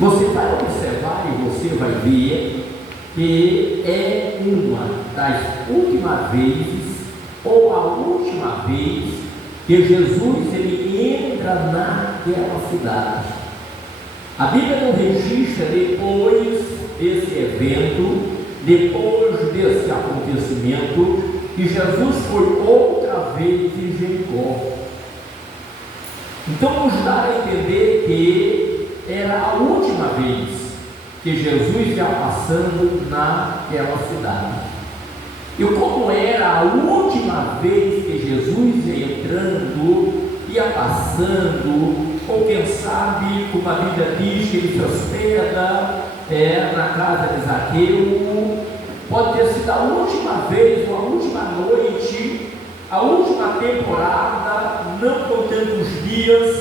Você vai observar e você vai ver que é uma das últimas vezes, ou a última vez, que Jesus ele entra naquela cidade. A Bíblia não registra depois desse evento, depois desse acontecimento, que Jesus foi outra vez em Jericó. Então nos dá a entender que era a última vez que Jesus ia passando naquela cidade. E como era a última vez que Jesus ia entrando, ia passando, ou quem sabe, como a Bíblia diz, que ele se hospeda na casa de Zaqueu, pode ter sido a última vez, ou a última noite, a última temporada, não contando os dias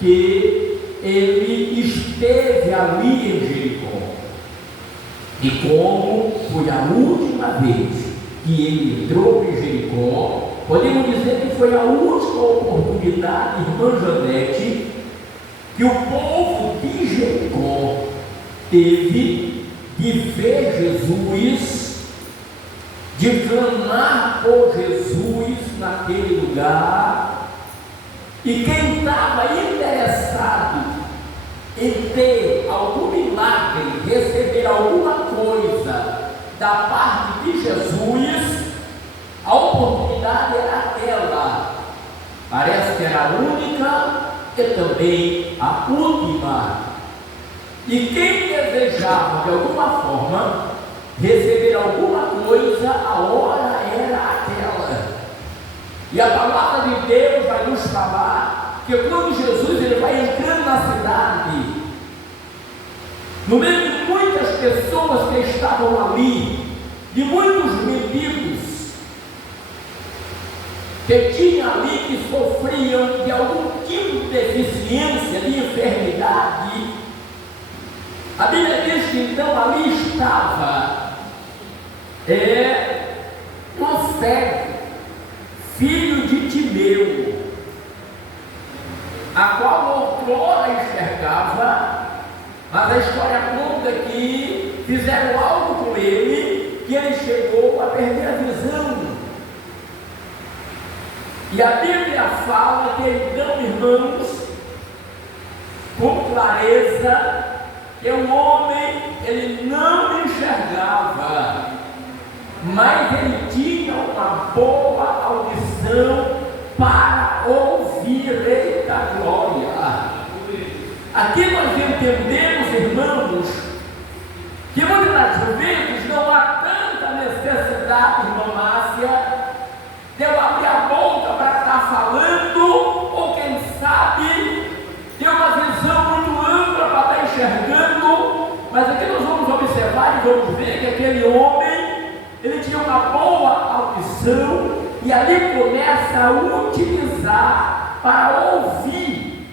que ele esteve ali em Jericó. E como foi a última vez que ele entrou em Jericó, podemos dizer que foi a última oportunidade, irmã Janete, que o povo de Jericó teve de ver Jesus, de clamar por Jesus naquele lugar. E quem estava interessado em ter algum milagre, receber alguma coisa da parte de Jesus, a oportunidade era aquela. Parece que era a única e também a última. E quem desejava de alguma forma receber alguma coisa, a hora era aquela. E a palavra de Deus vai nos falar que quando Jesus ele vai entrando na cidade, no meio de muitas pessoas que estavam ali, de muitos mendigos que tinham ali, que sofriam de algum tipo de deficiência, de enfermidade, a Bíblia diz que então ali estava um cego, filho de Timeu, a qual outrora enxergava, mas a história conta que fizeram algo com ele, que ele chegou a perder a visão. E a Bíblia fala que então, irmãos, com clareza, que o homem, ele não enxergava, mas ele tinha uma boa audição para ouvir. Eita glória! Aqui nós entendemos, irmãos, que muitas das vezes não há tanta necessidade, irmã Márcia, de eu abrir a boca para estar falando, ou quem sabe, ter uma visão muito ampla para estar enxergando, mas aqui nós vamos observar e vamos ver que aquele homem, ele tinha uma boa audição, e ali começa a utilizar para ouvir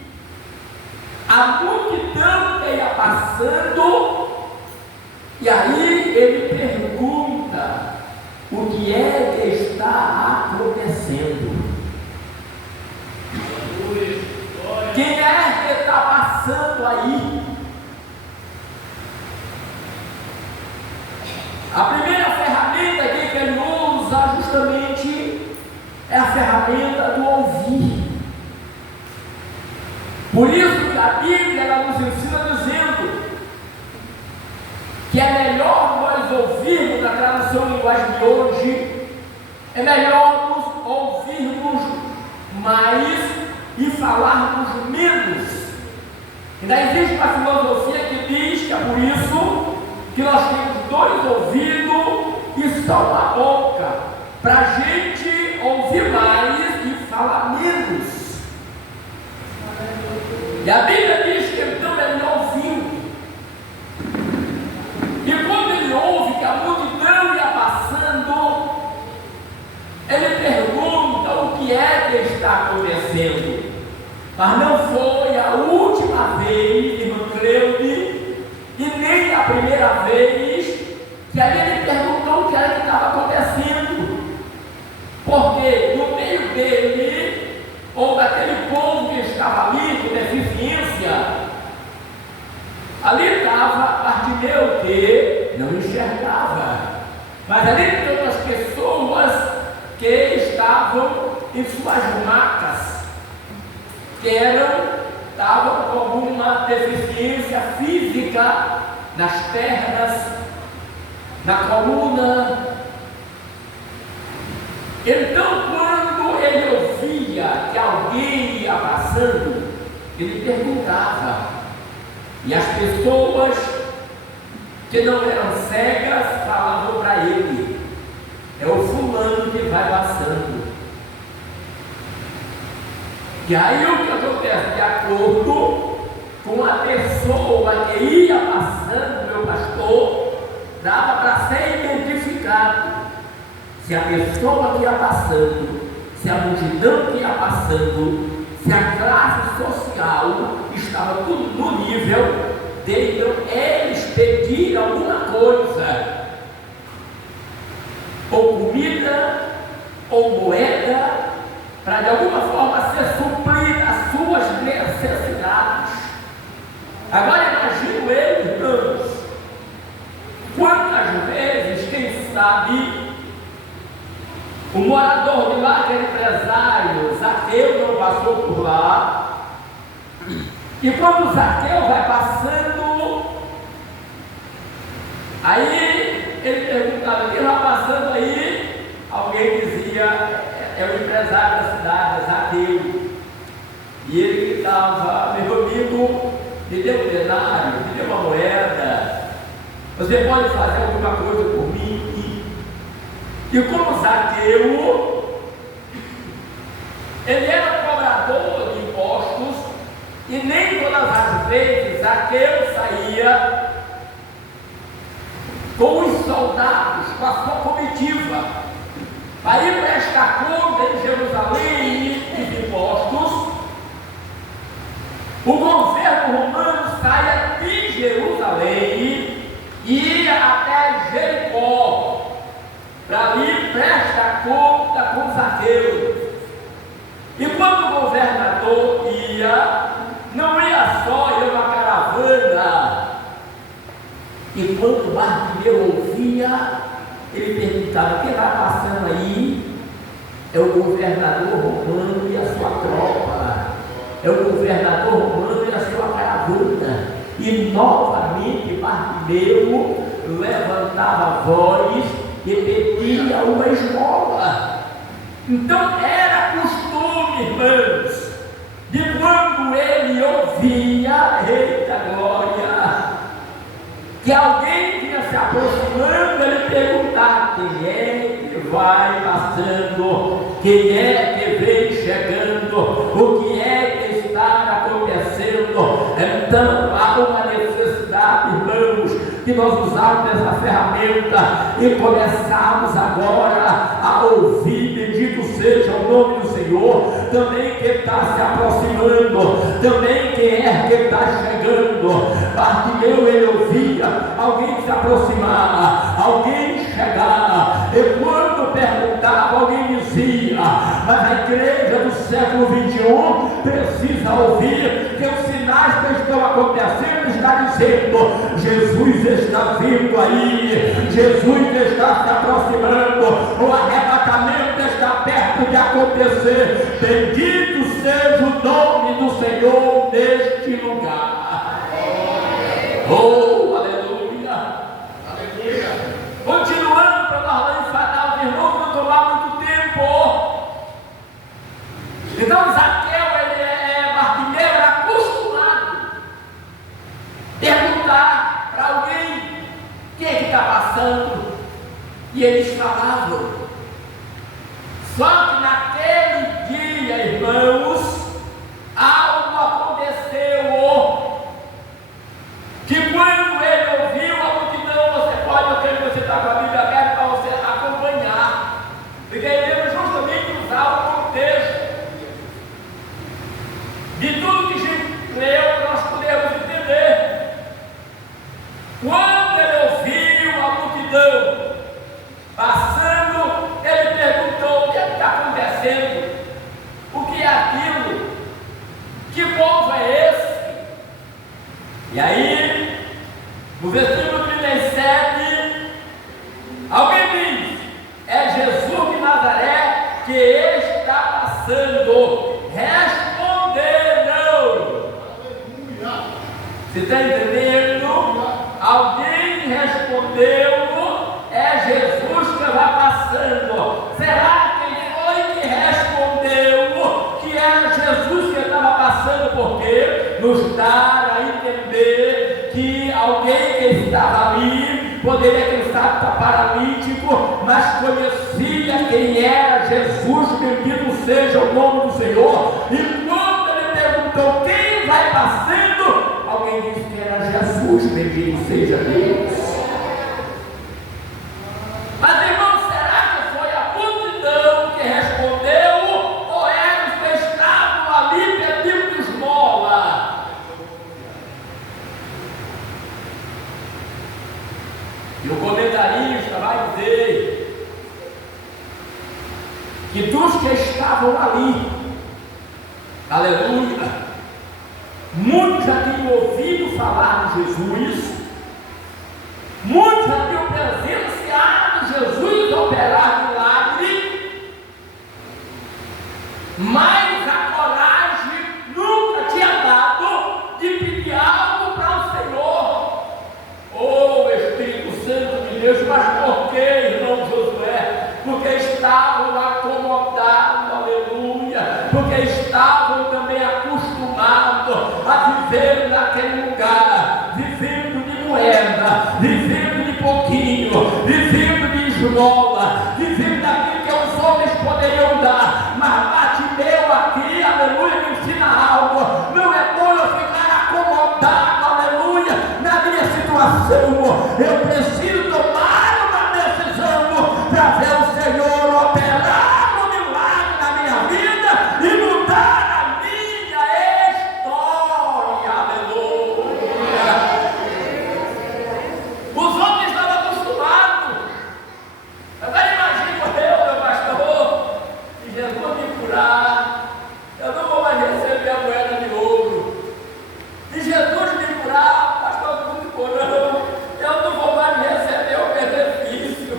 a multidão que ia passando, e aí ele pergunta: o que é que está acontecendo? Quem é que está passando aí? A primeira ferramenta que ele usa justamente é a ferramenta do ouvir. Por isso que a Bíblia ela nos ensina dizendo que é melhor nós ouvirmos, na tradução linguagem de hoje, é melhor nos ouvirmos mais e falarmos menos. Ainda existe uma filosofia que diz que é por isso que nós temos dois ouvidos e só uma boca, para a gente ouvir mais e falar menos. E a Bíblia diz que então ele ouviu. E quando ele ouve que a multidão ia passando, ele pergunta o que é que está acontecendo. Mas não foi a última vez, irmã Cleude, e nem a primeira vez que ele perguntou o que era que estava acontecendo. Porque no meio dele, ou daquele povo que estava ali com deficiência, Ali estava Bartimeu, que não enxergava, mas ali tem outras pessoas que estavam em suas macas, que estavam com alguma deficiência física nas pernas, na coluna. Então, quando ele ouvia que alguém ia passando, ele perguntava. E as pessoas que não eram cegas falavam para ele: é o fulano que vai passando. E aí o que acontece? De acordo com a pessoa que ia passando, meu pastor, dava para ser identificado se a pessoa que ia passando, se a multidão que ia passando, se a classe social estava tudo no nível de eles pedirem alguma coisa, ou comida, ou moeda, para de alguma forma ser suprir as suas necessidades. Agora imagino ele, irmãos, quantas vezes, quem sabe, o morador de lá, aquele empresário, Zaqueu, não passou por lá, e quando Zaqueu vai passando, aí ele perguntava: quem vai passando aí? Alguém dizia: é o empresário da cidade, Zaqueu. E ele gritava: meu amigo, me dê um denário, me dê uma moeda, você pode fazer alguma coisa por mim? E como Zaqueu, ele era cobrador de impostos, e nem todas as vezes Zaqueu saía com os soldados, com a sua comitiva, para ir prestar conta em Jerusalém de impostos. O governo romano saía de Jerusalém e ia até Jericó, para ali prestar conta com Zaqueu. E quando o governador ia, não ia só, ia uma caravana. E quando Bartimeu ouvia, ele perguntava: quem vai passando aí? É o governador romano e a sua tropa, é o governador romano e a sua caravana. E novamente Bartimeu levantava a voz e pedia uma esmola. Então era costume, irmãos, de quando ele ouvia, eita glória, que alguém vinha se aproximando, ele perguntava: quem é que vai passando? Quem é que vem chegando? O que é que está acontecendo? Então há uma necessidade, irmãos, que nós usarmos essa ferramenta e começarmos agora a ouvir. Bendito seja o nome do Senhor. Também que está se aproximando, também quem é que está chegando. Bartimeu, ele ouvia alguém se aproximar, alguém chegar, e quando perguntava, alguém dizia. Mas a igreja do século 21 precisa ouvir que os sinais que estão acontecendo está dizendo: Jesus está vindo aí, Jesus está se aproximando, o arrebatamento está perto de acontecer. Bendito seja o nome do Senhor neste lugar. Oh, aleluia, aleluia. Continuando para nós não enfadar os irmãos, não tomar muito tempo. Então Zaqueu, Bartimeu era acostumado a perguntar para alguém: quem é que está passando? E eles falavam. Só que naquele dia, irmãos, algo aconteceu, que quando ele ouviu a multidão, você pode, eu quero que você está com a Bíblia aberta para você acompanhar, porque queremos justamente usar o contexto de tudo que a gente leu, nós podemos entender. Quando ele ouviu a multidão passando, ele perguntou: o que está acontecendo? O que é aquilo? Que povo é esse? E aí No versículo 37, alguém diz: é Jesus de Nazaré que está passando. Responderam. Você está entendendo? Alguém respondeu: é Jesus que vai passando. Será quem foi que respondeu que era Jesus que estava passando? Porque nos dá a entender que alguém que estava ali poderia ter estado paralítico, mas conhecia quem era Jesus. Bendito seja o nome do Senhor. E quando ele perguntou quem vai passando, alguém disse que era Jesus. Bendito seja Deus. Mas irmão, será que foi a multidão que respondeu, ou eram os que estavam ali pedindo esmola? E o comentarista vai dizer que dos que estavam ali, aleluia, muitos já tinham ouvido falar de Jesus, muitos já tinham presenciado Jesus operar milagre, mas a coragem nunca tinha dado de pedir algo para o Senhor. Oh, Espírito Santo de Deus, mas por que, irmão Josué? Porque estavam acomodados, aleluia, porque estavam também acostumados a viver naquele lugar, vivendo de moeda, vivendo de pouquinho, vivendo de esmola, vivendo daquilo que os homens poderiam dar. Mas Bartimeu aqui, aleluia, me ensina algo. Não é bom eu ficar acomodado, aleluia, na minha situação. Eu preciso tomar uma decisão para ver o Senhor operar um milagre na minha vida e mudar a minha história, aleluia. Os homens estavam acostumados. Agora imagina eu, meu pastor, se Jesus me curar, eu não vou mais receber a moeda de ouro. Se Jesus me curar, pastor, tudo corão, eu não vou mais receber o benefício.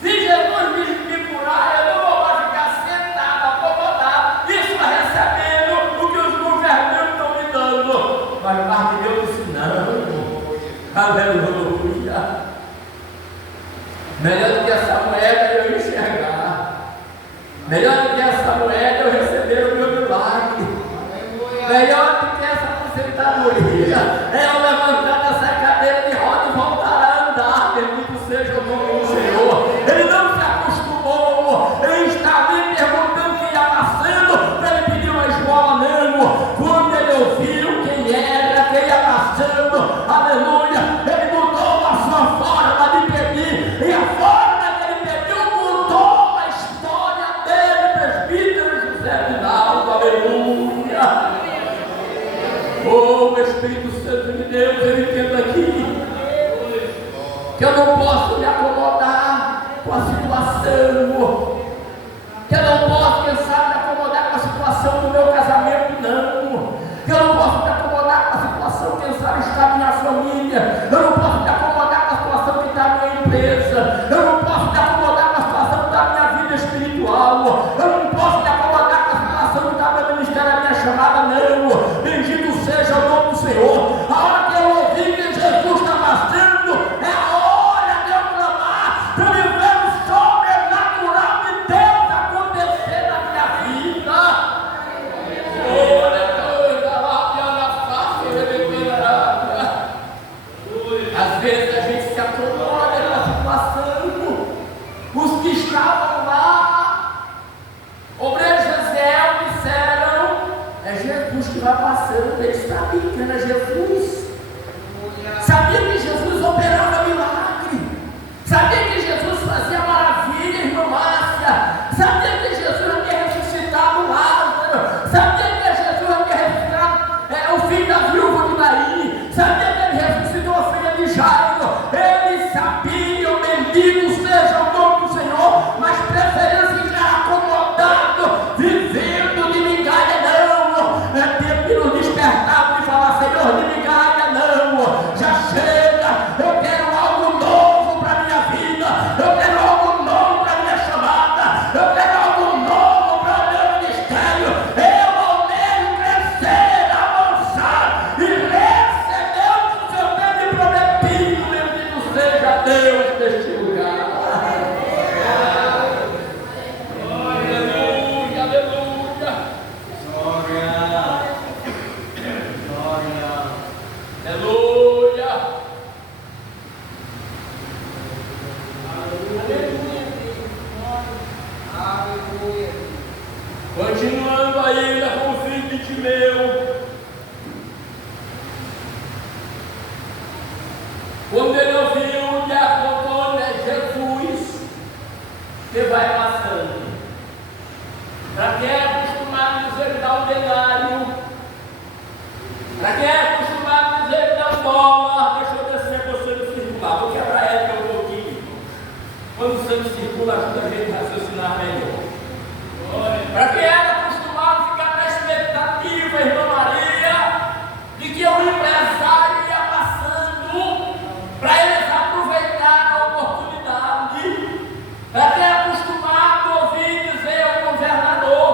Se Jesus me curar, eu não vou mais ficar sentado, acomodado, e só recebendo o que os governos estão me dando. Mas Bartimeu disse: não, aleluia. Melhor do que essa moeda eu enxergar, melhor do que essa moeda eu receber o meu milagre, melhor do que essa aposentadoria é eu levantar dessa cadeira de roda e voltar a andar. Bendito seja o nome do Senhor. Ele não se acostumou, ele está ali perguntando quem ia passando para ele pedir uma esmola, não. Quando ele ouviu quem era, quem ia passando, aleluia, ele mudou a sua forma de pedir, e a forma que ele pediu mudou a história dele. Presbítero José Vidal, aleluia. Oh, Espírito Santo de Deus, eu entendo aqui que eu não posso me acomodar com a situação, que eu não posso, quem sabe, me acomodar com a situação do meu casamento, não, que eu não posso me acomodar com a situação, quem sabe, está minha família, eu não posso me acomodar com a situação que está a minha empresa, eu não posso me acomodar com a situação que está a minha vida espiritual, eu não posso me acomodar com a situação que está a meu ministério, a minha chamada, não. Bendito seja o nome do Senhor. A hora que eu ouvi que Jesus está passando, é a hora de eu clamar para viver o sobrenatural de Deus acontecer na minha vida. Às vezes a gente se acomoda com a situação. Os que estavam lá, obreiros de Israel, disseram: é Jesus que vai passando. Eles sabiam que era Jesus, sabiam que Jesus operava milagre, sabiam que Jesus fazia maravilha, irmã Márcia, sabiam que Jesus havia ressuscitado Lázaro, sabiam que Jesus havia ressuscitado o filho da viúva de Naim, sabiam que ele ressuscitou a filha de Jairo. Eles sabiam, bendito seja o nome do Senhor, mas preferiam ficar acomodado, vivendo de migalha, não. É tempo de nos despertar e falar: Senhor, de migalha não, já chega. a Deus neste lugar. Aleluia, aleluia. Glória. Aleluia. Aleluia. Continuando ainda com o filho de Timeu. Quando ele ouviu que apontou Jesus, que vai passando. Para quem é acostumado a dizer que dá um denário, para quem é acostumado a dizer que dá um dólar, deixa eu descer você no circular. Vou quebrar ela um pouquinho. Quando o sangue circula, ajuda a gente a raciocinar melhor. Para quem era acostumado a ficar na expectativa, irmã Maria, de que o empresário ia passando para eles aproveitar a oportunidade. Para quem é acostumado a ouvir dizer é o governador,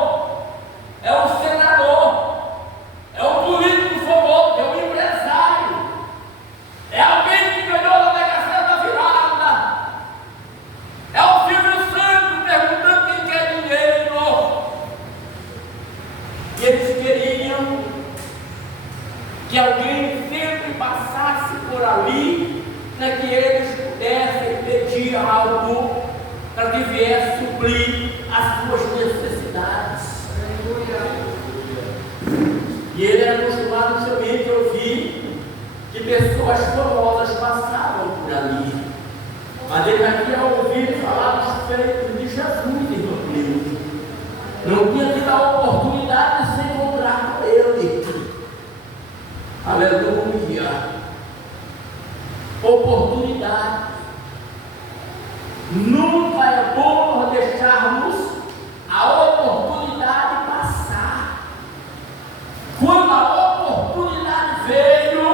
é o senador, é o político famoso, é o empresário, é alguém que ganhou a Mega da Virada, é o Silvio Santos perguntando quem quer dinheiro. E eles queriam que alguém sempre passasse por ali, para que eles pudessem pedir algo, para que viesse suprir as suas necessidades. E ele era acostumado também a ouvir que pessoas famosas passavam por ali. Mas ele aqui ao ouvir falar dos feitos de Jesus, irmão Deus, não tinha tido a oportunidade de se encontrar com ele. Aleluia. Oportunidade. Nunca é bom nós deixarmos a oportunidade passar. Quando a oportunidade veio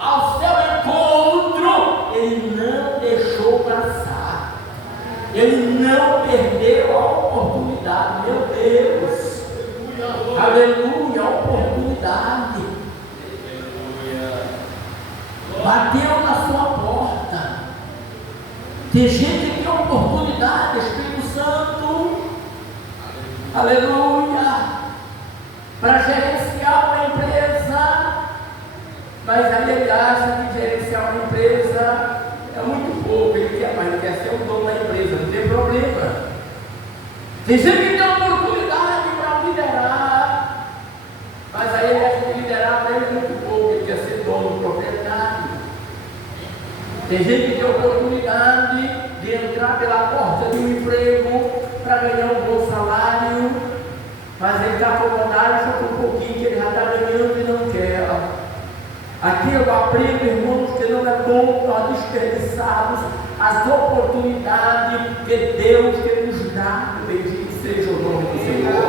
ao seu encontro, ele não deixou passar. Ele não perdeu a oportunidade. Meu Deus. Aleluia. A oportunidade. Bateu na sua porta. Tem gente que tem oportunidade, Espírito Santo, aleluia, para gerenciar uma empresa, mas aí ele acha que gerenciar uma empresa é muito pouco, ele quer ser o dono da empresa, não tem problema. Tem gente que tem oportunidade para liderar, mas aí ele acha que liderar para ele é muito pouco, ele quer ser dono, proprietário. Tem gente que tem oportunidade de entrar pela porta de um emprego para ganhar um bom salário, mas ele está acomodado só com um pouquinho que ele já está ganhando e não quer. Aqui eu aprendo, irmãos, que não é bom nós desperdiçarmos as oportunidades que Deus quer nos dar. Bendito seja o nome do Senhor.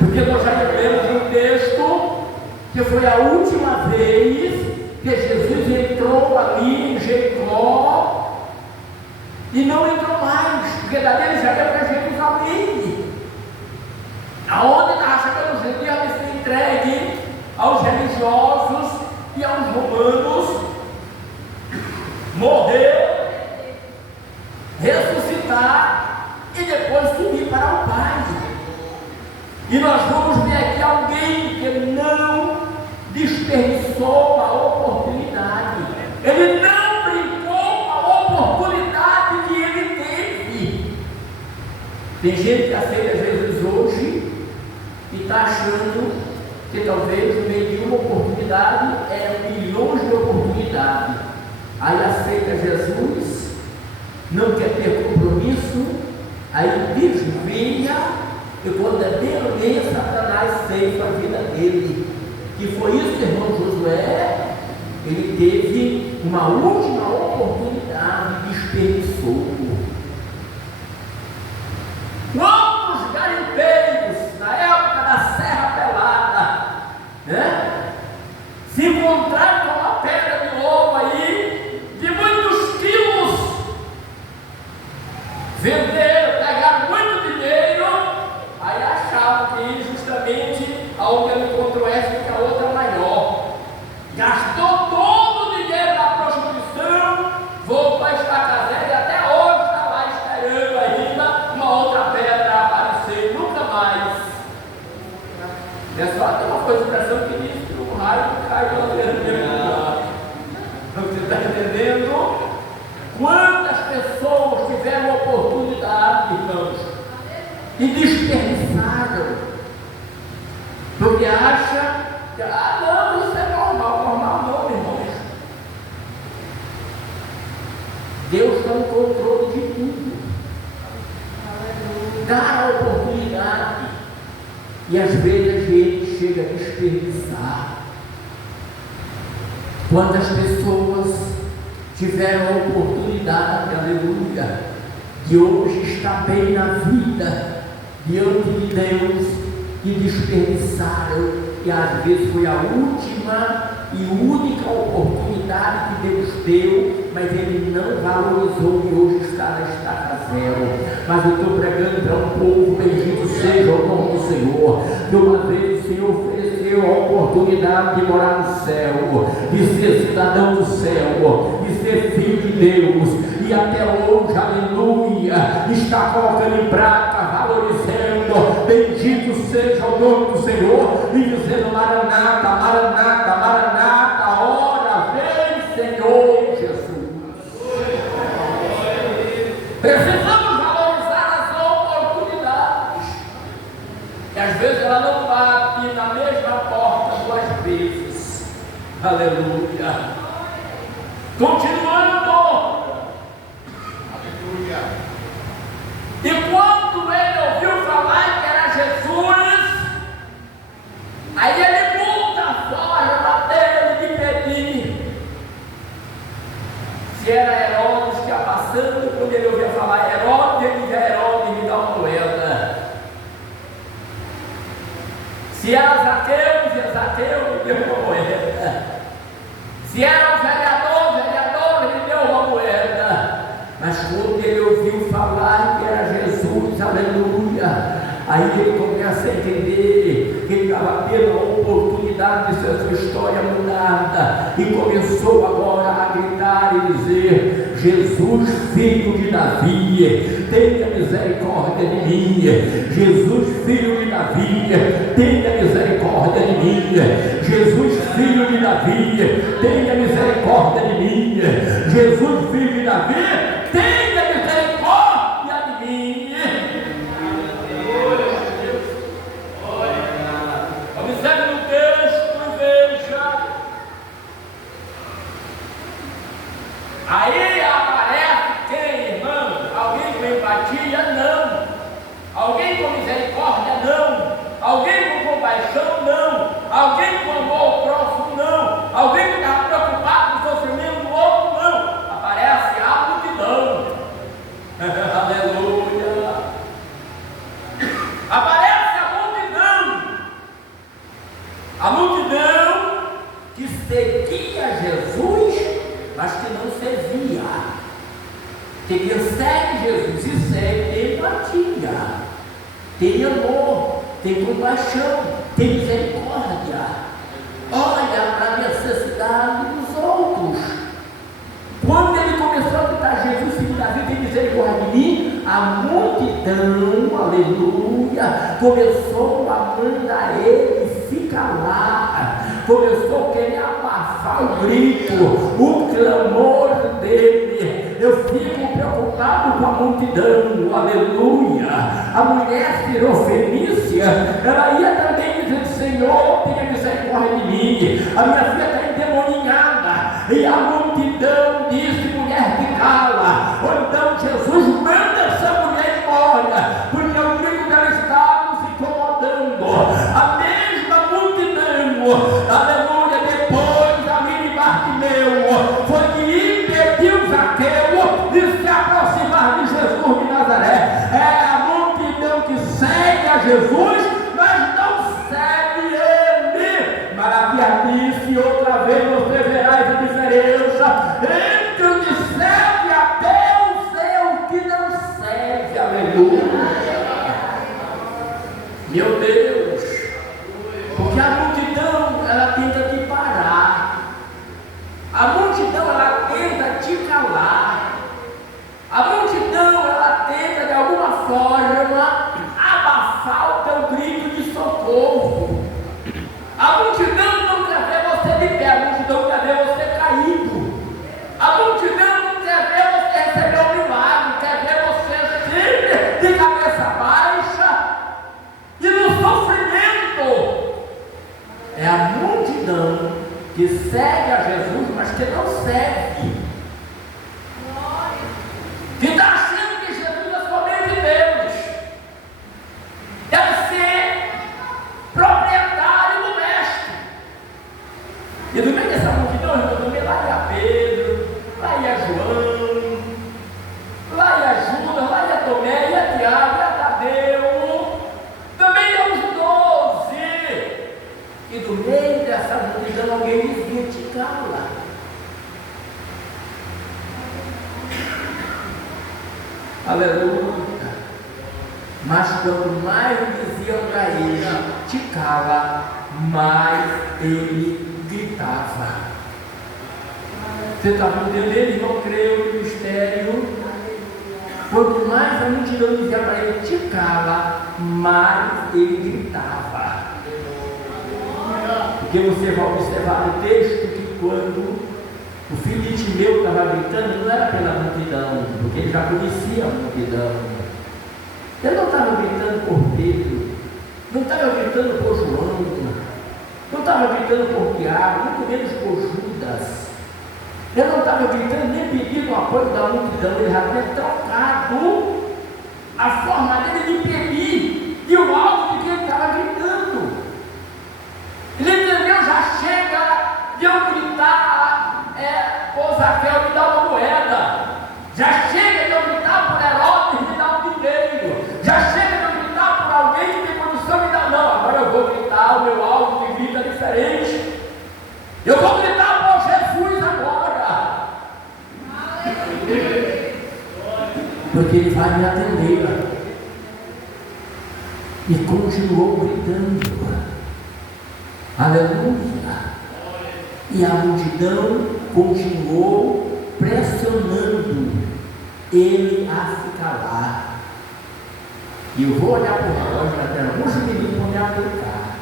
Porque nós já lemos um texto que foi a última vez que Jesus entrou ali em Jericó e não entrou mais, porque dali ele já veio para Jerusalém, aonde estava chegando o jeito de ser entregue aos religiosos e aos romanos, morrer, ressuscitar e depois subir para o Pai. E nós vamos ver aqui alguém que não desperdiçou a oportunidade. Ele não brincou com a oportunidade que ele teve. Tem gente que aceita Jesus hoje e está achando que talvez no meio de uma oportunidade é milhões de oportunidades. Aí aceita Jesus, não quer ter compromisso, aí desvia, e quando é bem Satanás ceifa a vida dele. Que foi isso que o irmão Josué, ele teve uma última oportunidade, desperdiçou. Quantos garimpeiros na época da Serra Pelada, né, se encontraram com uma pedra de ouro aí de muitos quilos, venderam, pegaram muito dinheiro, aí achavam que justamente aonde ele encontrou essa que a outra maior, gastou todo o dinheiro da prostituição, no controle de tudo. Dar a oportunidade. E às vezes a gente chega a desperdiçar. Quantas pessoas tiveram a oportunidade, aleluia, de hoje estar bem na vida, diante de Deus, e desperdiçaram, e às vezes foi a última e única oportunidade que Deus deu, mas Ele não valorizou e hoje está na estaca zero. Mas eu estou pregando para um povo, bendito seja o nome do Senhor, que uma vez o Senhor ofereceu a oportunidade de morar no céu, de ser cidadão do céu, de ser filho de Deus, e até hoje, aleluia, está colocando em prática, valorizando, bendito seja o nome do Senhor, e dizendo: Maranata, Maranata, Maranata, ora vem, Senhor Jesus. Precisamos valorizar as oportunidades, que às vezes ela não bate na mesma porta duas vezes. Aleluia. Continuando. Aleluia. E quando ele ouviu falar que era Jesus, aí ele muda a forma dele de pedir. Se era Herodes que ia passando, quando ele ouvia falar Herodes, ele dizia: Herodes, me dá uma moeda. Se era Zaqueu, dizia: Zaqueu, me deu uma moeda. Se era o vereador, ele deu uma moeda. Mas quando ele ouviu falar que era Jesus, aleluia, aí ele começa a entender que ele estava tendo a oportunidade de ser a sua história mudada, e começou agora a gritar e dizer: Jesus, filho de Davi, tenha misericórdia de mim. Jesus, filho de Davi, tenha misericórdia de mim. Jesus, filho de Davi, tenha misericórdia de mim. Jesus, filho de Davi, tenha misericórdia de mim. Observe no texto e veja. Aí aparece quem, irmão? Alguém com empatia? Não. Alguém com misericórdia? Não. Alguém com compaixão? Não. Alguém com amor ao próximo? Não. Alguém que está preocupado com o sofrimento do outro? Não. Aparece a multidão. Aleluia. Aparece a multidão que seguia Jesus, mas que não servia. Que quem segue Jesus e segue empatia, tem amor, tem compaixão, tem misericórdia, olha para a necessidade dos outros. Quando ele começou a gritar: Jesus, filho de Davi, tem misericórdia de mim, a multidão, aleluia, começou a mandar ele se calar, começou a querer abafar o grito, o clamor dele. Eu fico preocupado com a multidão, aleluia. A mulher Sirofenícia, ela ia também dizer: Senhor, tenha misericórdia de mim, a minha filha está endemoninhada. E a multidão disse: mulher, te cala. Ou então Jesus manda essa mulher embora, porque o grito dela estava nos incomodando. A mesma multidão, aleluia, depois a mini Bartimeu foi que impediu Zaqueu de se aproximar de Jesus de Nazaré. É a multidão que segue a Jesus, mas não segue ele. Mas a Bíblia disse outra vez: você verás a diferença entre o que serve a Deus e o que não serve. Aleluia. Meu Deus, porque a multidão, ela tenta te parar, a multidão, ela tenta te calar, a multidão, ela tenta de alguma forma abafar o teu grito de socorro. A multidão não quer ver você de pé, a multidão quer ver você caído, a multidão não quer ver você receber o milagre, quer ver você sempre de cabeça baixa e no sofrimento. É a multidão que segue a Jesus, mas que não serve. Aleluia. Mas quanto mais diziam para ele, te cala, mais ele gritava. Você está me entendendo, irmão? Creio no mistério. Quanto mais a multidão dizia para ele, te cala, mais ele gritava. Porque você vai observar no texto que quando o filho de Timeu estava gritando, não era pela multidão, porque ele já conhecia a multidão. Ele não estava gritando por Pedro, não estava gritando por João, não estava gritando por Tiago, muito menos por Judas. Ele não estava gritando nem pedindo o apoio da multidão, ele já tinha trocado a forma dele de pedir e o alvo de que ele estava gritando. Ele entendeu, já chega de eu gritar, ô Zaqueu, me dá uma moeda. Já chega de eu gritar por Herodes, me dá um dinheiro. Já chega de eu gritar por alguém que tem condição de me dar. Não, agora eu vou gritar, o meu alvo de grita é diferente. Eu vou gritar por Jesus agora. Porque ele vai me atender. E continuou gritando. Aleluia. E a multidão continuou pressionando ele a se calar. E eu vou olhar para o relógio na tela, alguns minutos vão me aplicar.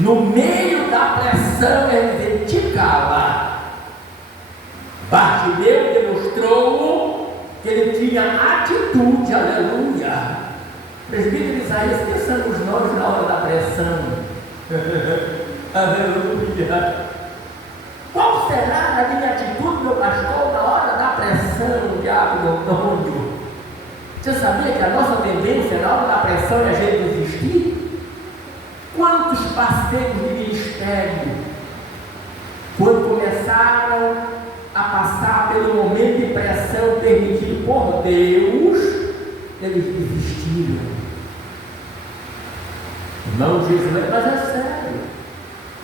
No meio da pressão, ele disse, te cala. Bartimeu demonstrou que ele tinha atitude, aleluia. Presbítero Isaías, pensamos nós na hora da pressão. Aleluia. Qual será a minha atitude, meu pastor, na hora da pressão, Diabo Antônio? Você sabia que a nossa tendência na hora da pressão é a gente desistir? Quantos parceiros de ministério, quando começaram a passar pelo momento de pressão permitido por Deus, eles desistiram? Não diz, mas é sério.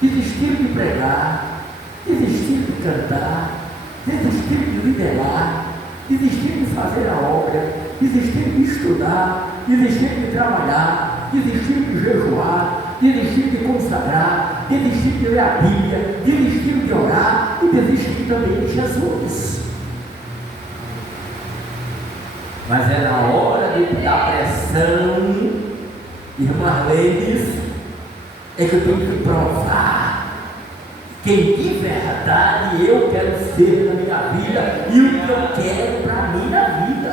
Desistiram de pregar, desistiram de cantar, desistiram de liderar, desistiram de fazer a obra, desistiram de estudar, desistiram de trabalhar, desistiram de jejuar, desistiram de consagrar, desistiram de ler a Bíblia, desistiram de orar e desistiram também de Jesus. Mas é na hora da pressão, irmã Leis, é que eu tenho que provar quem de verdade eu quero ser na minha vida e o que eu quero para mim na vida.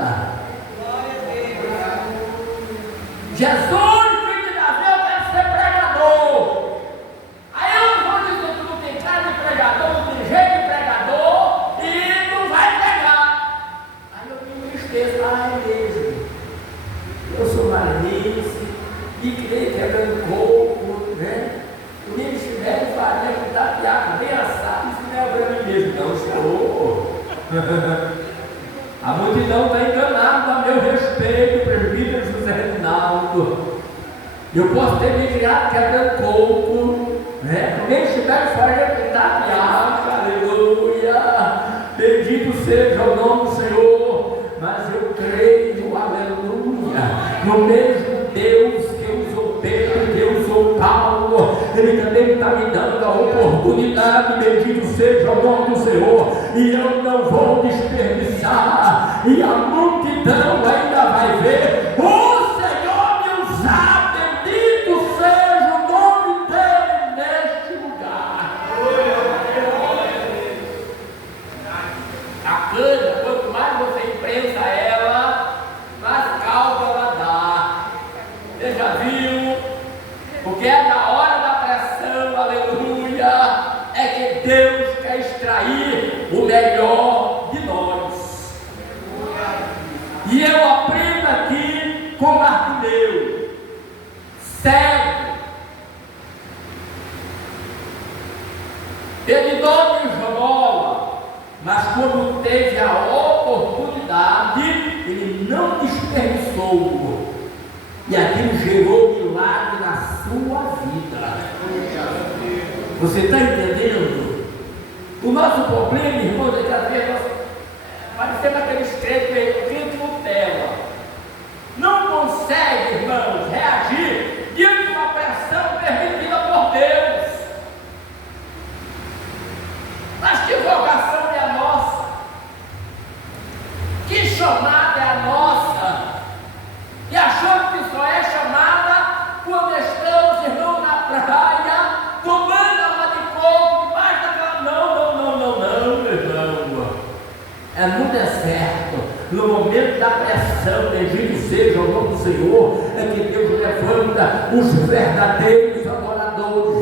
Jesus, filho de Davi, eu quero ser pregador. Aí eu não vou dizer que não tem cara de pregador, não tem jeito de pregador e não vai pregar. Aí eu me entristeço, é mesmo. Eu sou maranhense e creio quebrando coco, né? O ministério faria que está piado, bem assado, isso não é para mim mesmo, não estou. A multidão está enganada a meu respeito, presbítero José Reinaldo. Eu posso ter me criado quebrando coco, né? O ministério faria que está piado, aleluia. Bendito seja o nome do Senhor, mas eu creio, aleluia, no mesmo Deus que usou Pedro, que usou Paulo, Ele também está me dando a oportunidade, bendito seja o nome do Senhor, e eu não vou desperdiçar, e a multidão ainda vai ver o Senhor me usar, bendito seja o nome dele neste lugar. A cana, quanto mais você imprensa ela, mais calma ela dá. Você já viu? Porque é na hora da pressão, aleluia, é que Deus quer extrair o melhor de nós. E eu aprendo aqui com Bartimeu, cego, ele não me esmola, mas quando teve a oportunidade, ele não desperdiçou. E aquilo gerou milagre na sua vida. Você está entendendo? O nosso problema, irmãos, é que às vezes parecendo aqueles crentes Nutella. Não consegue, irmãos, reagir diante de uma pressão permitida por Deus. Mas que vocação é a nossa? Que chamada é a nossa? E achando que só é chamada quando estamos, irmão, na praia, tomando uma de coco, debaixo daquela. Não, irmão. É no deserto, no momento da pressão, bendito seja o nome do Senhor, é que Deus levanta os verdadeiros adoradores,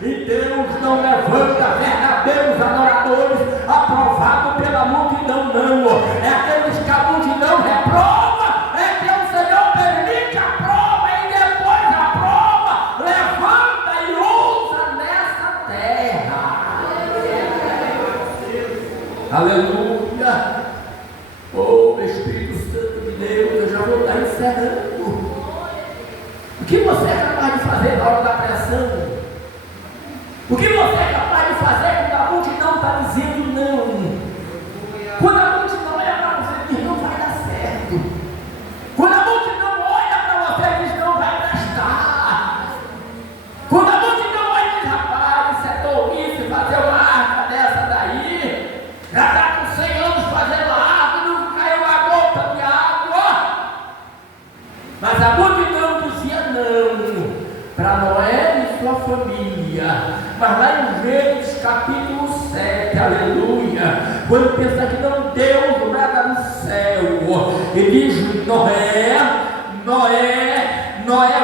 e Deus não levanta verdadeiros adoradores aprovados pela multidão, não. É aqueles que a multidão reprova, é que o Senhor permite a prova e depois a prova levanta e usa nessa terra. Aleluia. Oh, Espírito Santo de Deus, eu já vou estar encerrando. O que você é capaz de fazer na hora da pressão? O que você é capaz de fazer quando a multidão está dizendo não? Quando a multidão olha para você e diz não vai dar certo. Quando a multidão olha para você e diz não vai prestar. Quando a multidão olha e diz rapaz, isso é tolice fazer uma arca dessa daí. Já está com 100 anos fazendo a arca e não caiu uma gota de água. Mas a multidão dizia não para Noé e sua família. Mas lá em Gênesis capítulo 7, aleluia, quando pensa que não Deus nada no céu, ele diz Noé,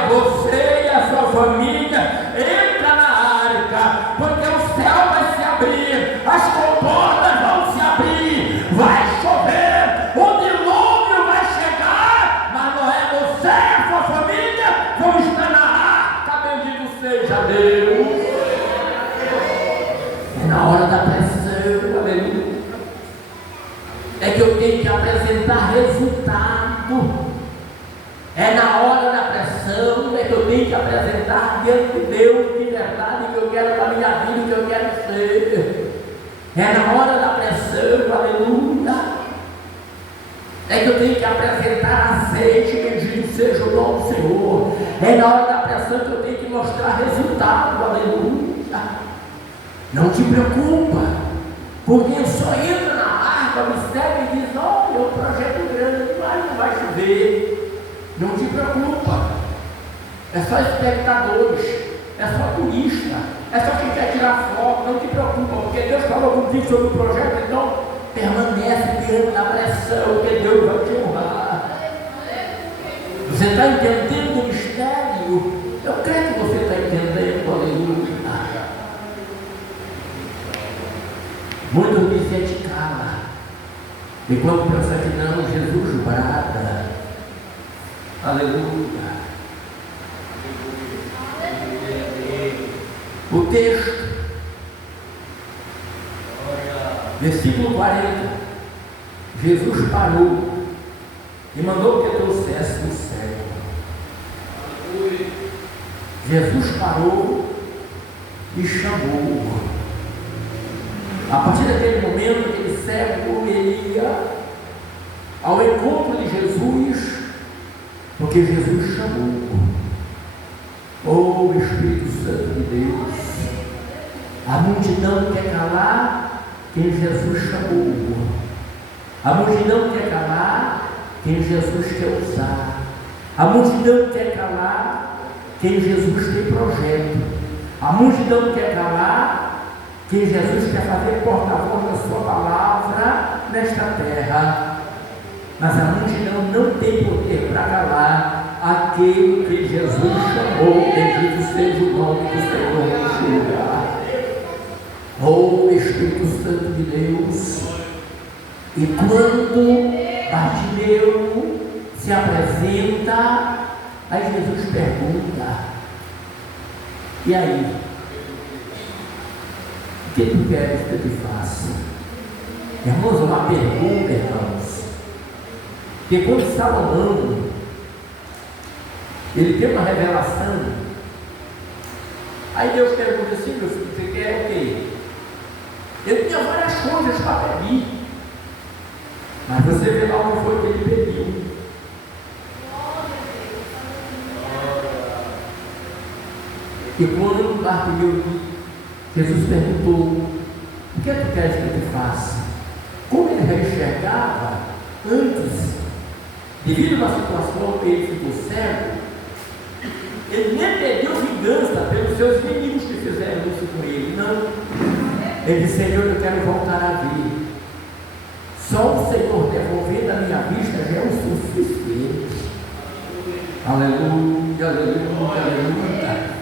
você e a sua família entra na arca, porque o céu vai se abrir, as comportas vão se abrir, vai chover, o dilúvio vai chegar, mas Noé, você e a sua família vão estar na arca, bendito seja Deus. Na hora da pressão, aleluia, é que eu tenho que apresentar resultado. É na hora da pressão é que eu tenho que apresentar diante de Deus de verdade que eu quero para a minha vida, que eu quero ser. É na hora da pressão, aleluia, é que eu tenho que apresentar azeite, bendito seja o nome do Senhor. É na hora da pressão que eu tenho que mostrar resultado, aleluia. Não te preocupa, porque só entra na arca, me segue e diz, olha, é um projeto grande, mas não vai chover. Não te preocupa, é só espectadores, é só turista, é só quem quer tirar foto, não te preocupa, porque Deus falou contigo sobre o projeto, então permanece diante da pressão, que Deus vai te honrar. Você está entendendo o mistério? Eu creio que você está entendendo, aleluia. Muitos dizem te cala, e quando pensa que não, Jesus brada, aleluia. O texto, versículo 40, Jesus parou e mandou que trouxesse o cego. Jesus parou e chamou. A partir daquele momento, aquele cego, ele ia ao encontro de Jesus, porque Jesus chamou. Oh, Espírito Santo de Deus, a multidão quer calar quem Jesus chamou. A multidão quer calar quem Jesus quer usar. A multidão quer calar quem Jesus tem projeto. A multidão quer calar que Jesus quer fazer porta-voz da sua palavra nesta terra, mas a multidão não tem poder para calar aquele que Jesus chamou, bendito seja o nome do Senhor neste lugar. Oh, Espírito Santo de Deus, e quando Bartimeu se apresenta, aí Jesus pergunta, e aí? O que tu queres que eu te faça? Irmãos, uma pergunta, irmãos. Porque quando Salomão, ele tem uma revelação, aí Deus pergunta assim, meu filho, você quer o quê? Ele tinha várias coisas para pedir. Mas você vê lá o que foi que ele pediu. E quando Bartimeu, Jesus perguntou: o que é que tu queres que eu te faça? Como ele já enxergava antes, devido à situação que ele ficou cego, ele nem pediu vingança pelos seus inimigos que fizeram isso com ele. Não. Ele disse: Senhor, eu quero voltar a ver. Só o Senhor devolvendo a minha vista já é o suficiente. Aleluia, aleluia, aleluia.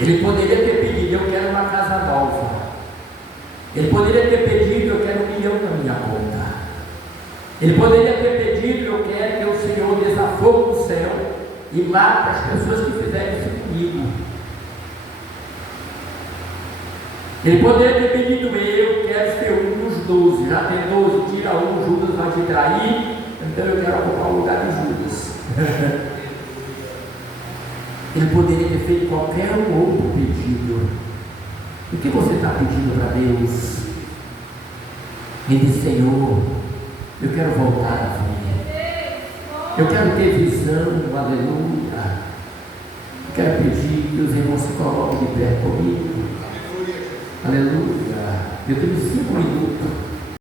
Ele poderia ter pedido: eu quero uma casa nova. Ele poderia ter pedido: eu quero 1 milhão na minha conta. Ele poderia ter pedido: eu quero que o Senhor desça fogo do céu e mate as pessoas que fizeram isso comigo. Ele poderia ter pedido: eu quero ser um dos 12, já tem 12, tira um, Judas vai te trair, então eu quero ocupar o lugar de Judas. Ele poderia ter feito qualquer outro pedido. O que você está pedindo para Deus? Ele diz: Senhor, eu quero voltar a ver. Eu quero ter visão, aleluia. Eu quero pedir que os irmãos se coloquem de pé comigo. Aleluia. Eu tenho 5 minutos.